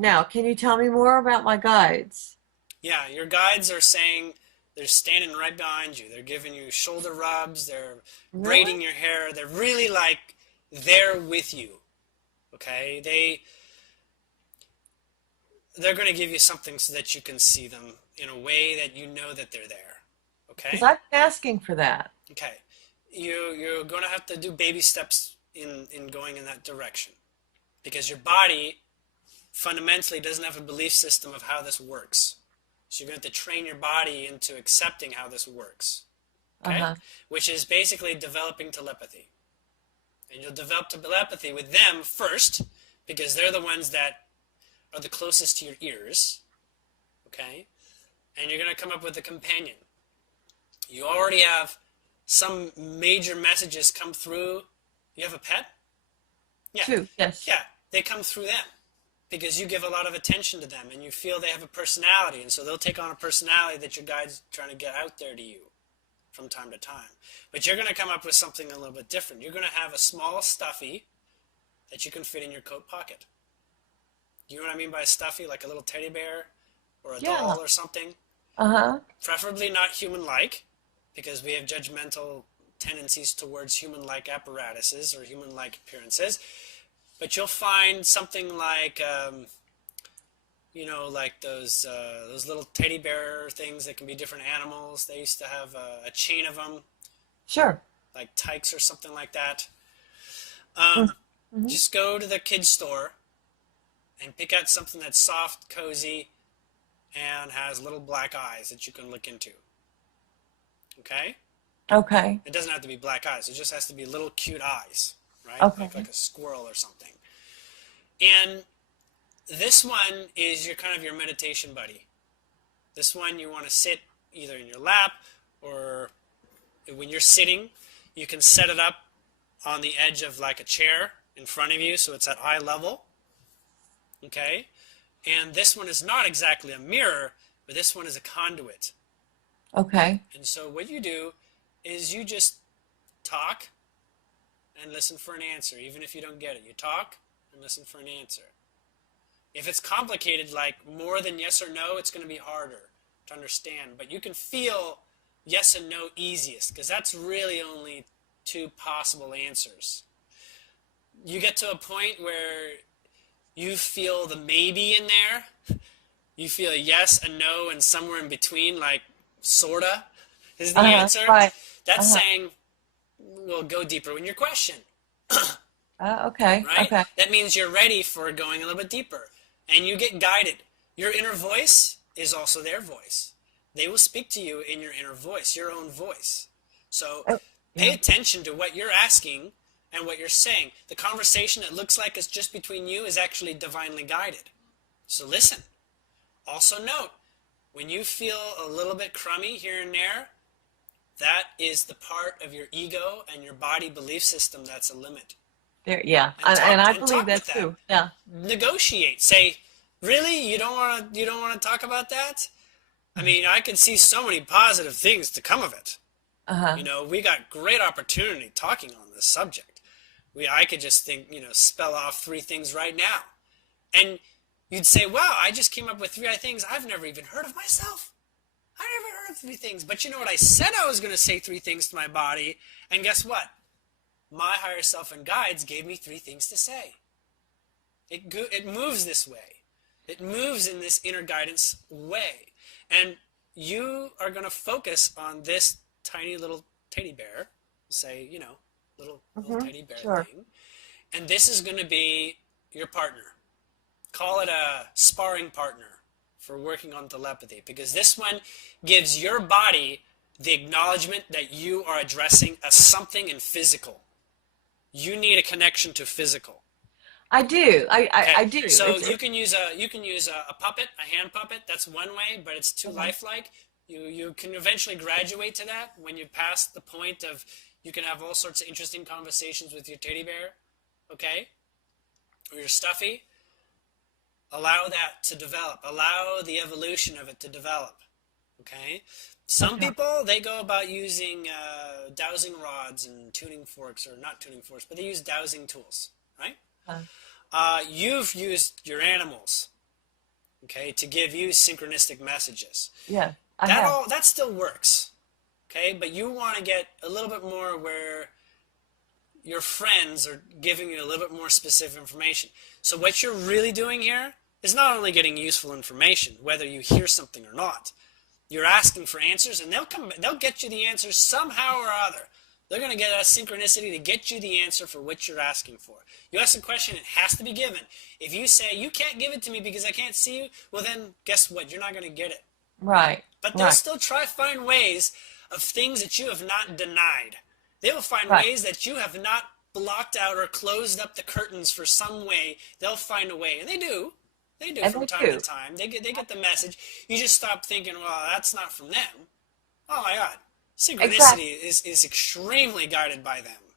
Now, can you tell me more about my guides? Yeah, your guides are saying they're standing right behind you. They're giving you shoulder rubs. They're Really? braiding your hair. They're really like there with you. Okay? They're going to give you something so that you can see them in a way that you know that they're there. Because Okay? I've been asking for that. Okay. You're going to have to do baby steps in going in that direction because your body fundamentally doesn't have a belief system of how this works. So you're going to have to train your body into accepting how this works. Okay? Uh-huh. Which is basically developing telepathy. And you'll develop telepathy with them first because they're the ones that are the closest to your ears. Okay? And you're going to come up with a companion. You already have some major messages come through. You have a pet? Yeah. Two, yes. Yeah, they come through them because you give a lot of attention to them and you feel they have a personality, and so they'll take on a personality that your guide's trying to get out there to you from time to time. But you're going to come up with something a little bit different. You're going to have a small stuffy that you can fit in your coat pocket. You know what I mean by a stuffy? Like a little teddy bear or a Yeah. doll or something? Uh-huh. Preferably not human-like, because we have judgmental tendencies towards human-like apparatuses or human-like appearances. But you'll find something like, like those little teddy bear things that can be different animals. They used to have a chain of them, Sure. like tykes or something like that. Mm-hmm. Just go to the kids store and pick out something that's soft, cozy, and has little black eyes that you can look into. Okay? Okay. It doesn't have to be black eyes. It just has to be little cute eyes, right? Okay. Like a squirrel or something. And this one is your meditation buddy. This one you want to sit either in your lap or when you're sitting, you can set it up on the edge of like a chair in front of you so it's at eye level. Okay? And this one is not exactly a mirror, but this one is a conduit. Okay. And so what you do is you just talk and listen for an answer, even if you don't get it. You talk and listen for an answer. If it's complicated, like more than yes or no, it's going to be harder to understand. But you can feel yes and no easiest, because that's really only two possible answers. You get to a point where you feel the maybe in there. You feel a yes and no, and somewhere in between, like sorta, is the Uh-huh. answer. Right. That's Uh-huh. saying, well, go deeper in your question, Okay. right? Okay. That means you're ready for going a little bit deeper. And you get guided. Your inner voice is also their voice. They will speak to you in your inner voice, your own voice. So Oh, pay yeah. attention to what you're asking and what you're saying. The conversation that looks like it's just between you is actually divinely guided. So listen. Also note, when you feel a little bit crummy here and there, that is the part of your ego and your body belief system that's a limit. There, yeah. And And I and believe talk that with that. too. Yeah. Negotiate. Say, really, you don't want to talk about that? I mean, I can see so many positive things to come of it. Uh-huh. We got great opportunity talking on this subject. I could just think, spell off three things right now. And you'd say, wow, I just came up with three things I've never even heard of myself. I never heard of three things. But you know what? I said I was going to say three things to my body. And guess what? My higher self and guides gave me three things to say. It moves this way. It moves in this inner guidance way. And you are going to focus on this tiny little teddy bear, say, little Mm-hmm. teddy bear Sure. thing. And this is going to be your partner. Call it a sparring partner for working on telepathy, because this one gives your body the acknowledgement that you are addressing a something in physical. You need a connection to physical. I do. Okay, I do. so It's you can use a puppet, a hand puppet. That's one way, but it's too uh-huh. lifelike. You can eventually graduate to that when you pass the point of you can have all sorts of interesting conversations with your teddy bear, okay, or your stuffy. Allow that to develop. Allow the evolution of it to develop. Okay? Some Okay. people, they go about using dowsing rods and tuning forks, or not tuning forks, but they use dowsing tools, right? Uh, You've used your animals. okay, to give you synchronistic messages. Yeah, I have. That still works, okay, but you want to get a little bit more where your friends are giving you a little bit more specific information. So what you're really doing here is not only getting useful information, whether you hear something or not. You're asking for answers, and they'll get you the answers somehow or other. They're going to get a synchronicity to get you the answer for what you're asking for. You ask a question, it has to be given. If you say, you can't give it to me because I can't see you, well then, guess what? You're not going to get it. Right. But they'll Right. still try to find ways of things that you have not denied. They will find Right. ways that you have not blocked out or closed up the curtains for some way. They'll find a way. And they do. They do And from they time do. to time. They get the message. You just stop thinking, well, that's not from them. Oh my God. Exactly. Synchronicity is extremely guided by them.